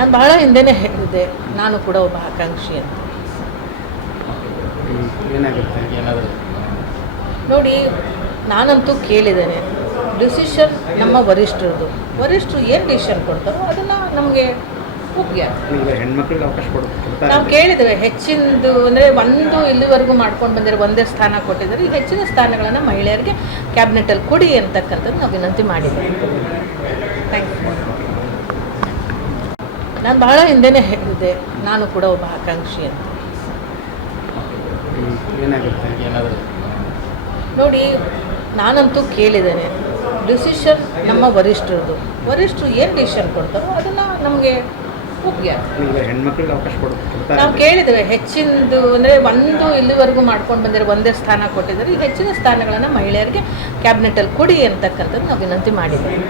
ನಾನು ಬಹಳ ಹಿಂದೆನೇ ಹೇಳಿದೆ, ನಾನು ಕೂಡ ಒಬ್ಬ ಆಕಾಂಕ್ಷಿ ಅಂತ. ನೋಡಿ, ನಾನಂತೂ ಕೇಳಿದ್ದೇನೆ, ಡಿಸಿಷನ್ ನಮ್ಮ ವರಿಷ್ಠರದು. ವರಿಷ್ಠರು ಏನು ಡಿಸಿಷನ್ ಕೊಡ್ತಾರೋ ಅದನ್ನು ನಮಗೆ ಮುಖ್ಯ. ಹೆಣ್ಮಕ್ಳಿಗೆ ಅವಕಾಶ ಕೊಡ್ತಾರೆ. ನಾವು ಕೇಳಿದ್ದೇವೆ, ಹೆಚ್ಚಿನದು ಅಂದರೆ ಇಲ್ಲಿವರೆಗೂ ಮಾಡ್ಕೊಂಡು ಬಂದಿರೋ ಒಂದೇ ಸ್ಥಾನ ಕೊಟ್ಟಿದ್ದಾರೆ. ಈ ಹೆಚ್ಚಿನ ಸ್ಥಾನಗಳನ್ನು ಮಹಿಳೆಯರಿಗೆ ಕ್ಯಾಬಿನೆಟಲ್ಲಿ ಕೊಡಿ ಅಂತಕ್ಕಂಥದ್ದು ನಾವು ವಿನಂತಿ ಮಾಡಿದ್ದೇವೆ. Thank you. ನಾನು ಬಹಳ ಹಿಂದೆನೇ ಹೇಳಿದೆ, ನಾನು ಕೂಡ ಒಬ್ಬ ಆಕಾಂಕ್ಷಿ ಅಂತ. ನೋಡಿ, ನಾನಂತೂ ಕೇಳಿದ್ದೇನೆ, ಡಿಸಿಷನ್ ನಮ್ಮ ವರಿಷ್ಠರದು. ವರಿಷ್ಠರು ಏನು ಡಿಸಿಷನ್ ಕೊಡ್ತಾರೋ ಅದನ್ನು ನಮಗೆ ಮುಖ್ಯ. ಹೆಣ್ಮಕ್ಳಿಗೆ ಅವಕಾಶ ಕೊಡ್ತಾರೆ. ನಾವು ಕೇಳಿದ್ದೇವೆ, ಹೆಚ್ಚಿನದು ಅಂದರೆ ಇಲ್ಲಿವರೆಗೂ ಮಾಡ್ಕೊಂಡು ಬಂದಿರೋ ಒಂದೇ ಸ್ಥಾನ ಕೊಟ್ಟಿದ್ದಾರೆ. ಈ ಹೆಚ್ಚಿನ ಸ್ಥಾನಗಳನ್ನು ಮಹಿಳೆಯರಿಗೆ ಕ್ಯಾಬಿನೆಟಲ್ಲಿ ಕೊಡಿ ಅಂತಕ್ಕಂಥದ್ದು ನಾವು ವಿನಂತಿ ಮಾಡಿದ್ದೇವೆ.